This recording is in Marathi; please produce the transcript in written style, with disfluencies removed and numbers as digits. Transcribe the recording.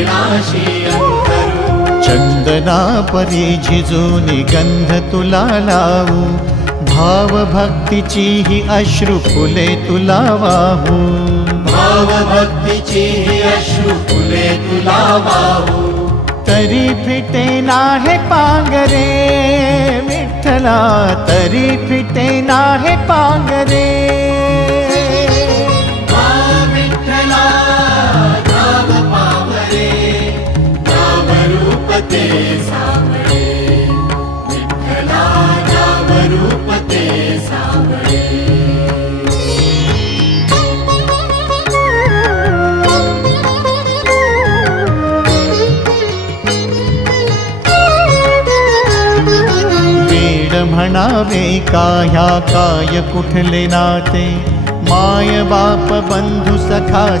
चरणाशी अंतरू। चंदना परी झिजूनी गंध तुला लावू, भाव भक्तीची ही अश्रु फुले तुला वाहू। भाव भक्तीची ही अश्रु फुले तुला वाहू। तरी फिटे नाहे पांगरे विठ्ठला, तरी फिटे नाहे पांगरे। विठ्ठला नाम पावरे, नाम रूप ते सावळे। विठ्ठला नाम रूप ते सावळे। म्हणावे का ह्या काय कुठले नाते, माय बाप बंधू सखा